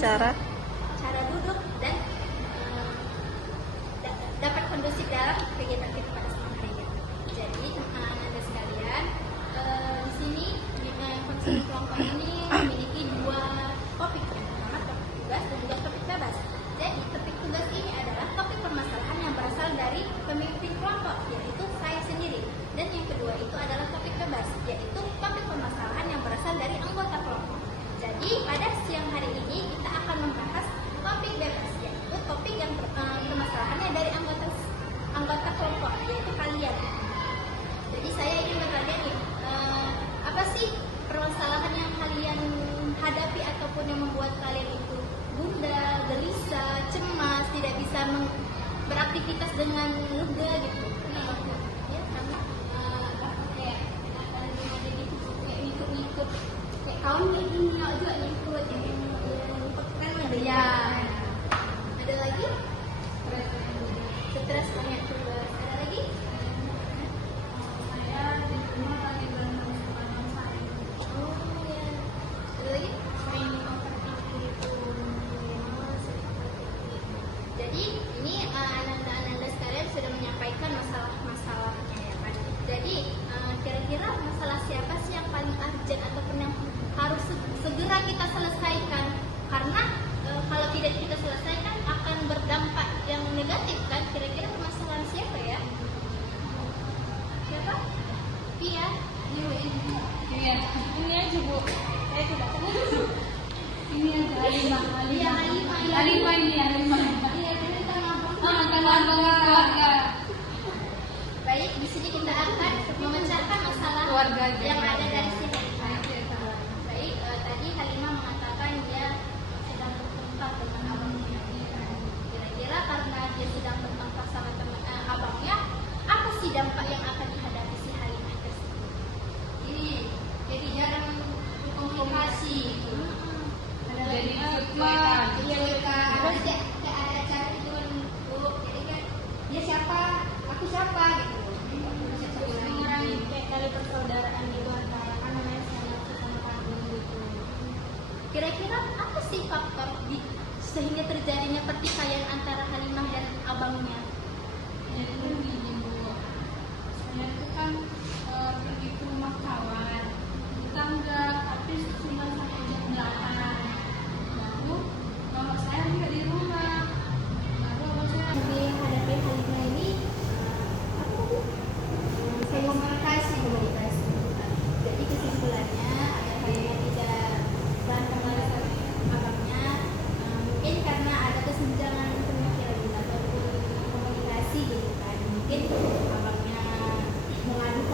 cara duduk dan dapat kondusif dalam kegiatan kita pada malam harinya. Jadi Anda sekalian, di sini konseling kelompok ini memiliki dua topik, yang pertama topik tugas dan juga topik bebas. Jadi topik tugas ini adalah topik permasalahan yang berasal dari pemimpin kelompok, yaitu saya sendiri. Dan yang kedua itu adalah topik bebas, yaitu topik permasalahan yang berasal dari anggota kelompok. Jadi pada siang hari ini kita akan membahas topik bebas, yaitu topik yang permasalahannya dari anggota kelompok, yaitu kalian. Jadi saya ingin bertanya nih, apa sih permasalahan yang kalian hadapi ataupun yang membuat kalian itu gundah, gelisah, cemas, tidak bisa beraktivitas dengan lega gitu? Ya, karena kayak kayak ngikut kayak kawan kayak gini juga ngikut kan ada ya. Ada lagi? Stres banyak tugas. Ada lagi? Saya di rumah lagi berenang sama Oh ya. Ada lagi? sering overthinking itu. Jadi ini ananda sekalian sudah menyampaikan masalah-masalahnya ya kan. Jadi kira-kira masalah siapa sih yang paling urgent ataupun yang harus segera kita selesaikan? Karena kalau tidak kita selesaikan akan berdampak yang negatif kan. Kira-kira permasalahan siapa ya? Siapa? Pia. Iya, ini aja Bu. Saya tidak tahu. Ini aja Halimah. Iya, Halimah. Halimah ini Halimah. Iya, ini tanah Tanah Abang keluarga. Baik, di sini kita akan memecahkan masalah Keluarga yang aja. ada dari sini. Baik, tadi Halimah mengatakan dia sedang bertengkar dengan abangnya. Kira-kira karena dia sedang bertengkar sama teman abangnya, apa sih dampak yang akan dihadapi si Halimah tersebut? Ini jadi jarang berkomunikasi. Ada Jadi cuekan. Terus kayak ada cara itu kan, Bu. Jadi kan dia siapa, aku siapa gitu. Orang kayak dari persaudaraan gitu antara kan namanya sama kamu gitu. Kira-kira apa sih faktor sehingga terjadinya pertikaian antara Halimah dan abangnya? Jadi itu gini Bu, saya itu kan pergi ke rumah kawan, tetangga, tapi cuma sampai jam 8. Lalu bapak saya juga di rumah. Lalu bapak saya Menghadapi Halimah ini komunikasi. Jadi kesimpulannya agar Halimah tidak berantem lagi sama abangnya, mungkin karena ada kesenjangan pemikiran ataupun komunikasi gitu kan. Mungkin abangnya mengadukan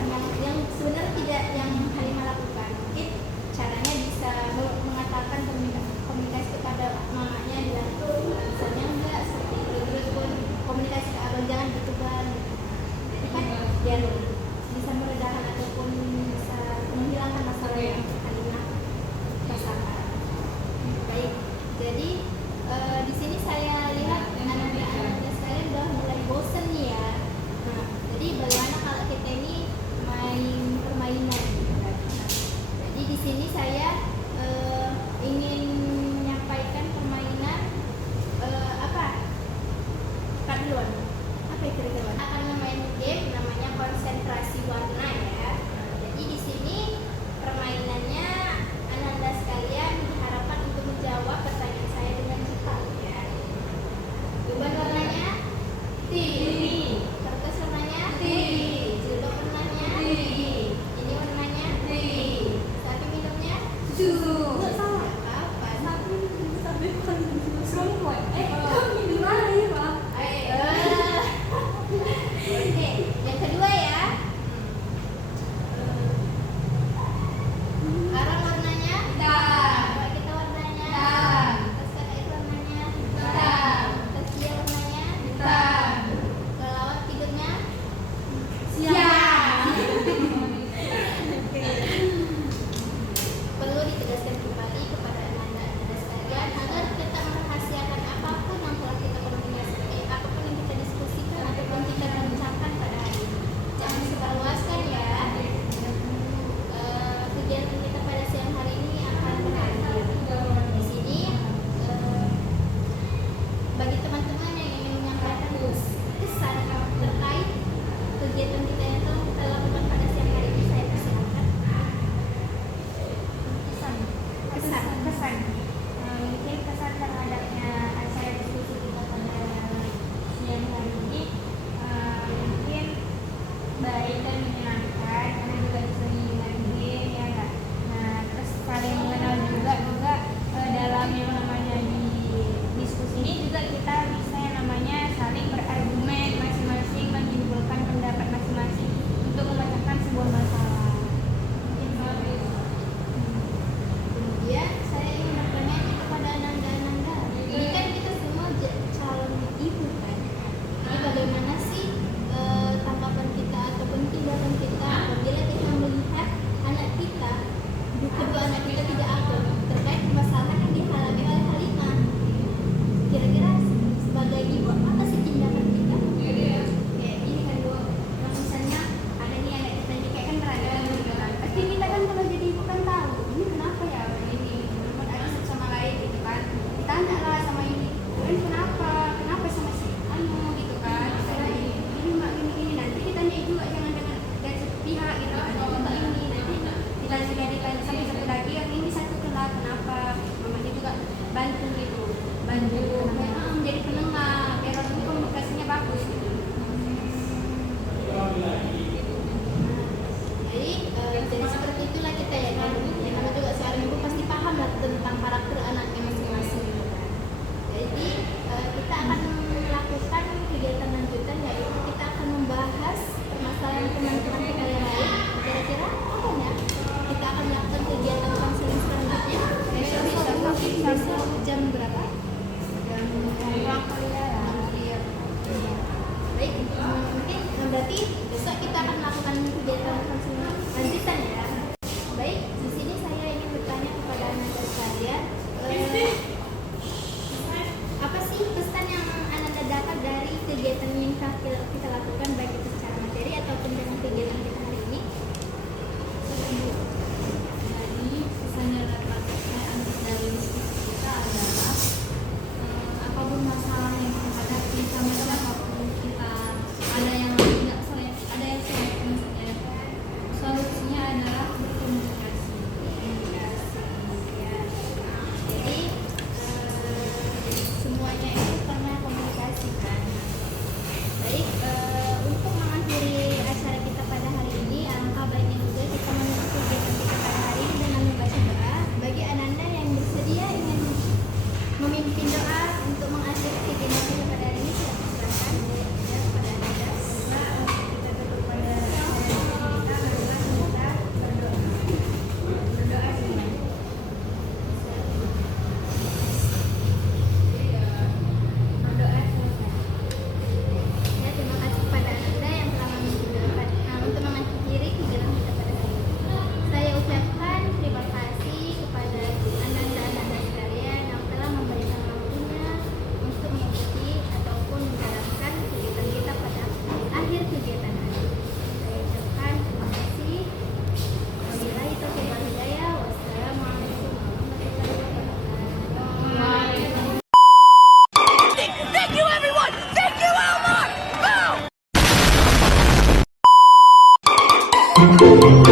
Thank you.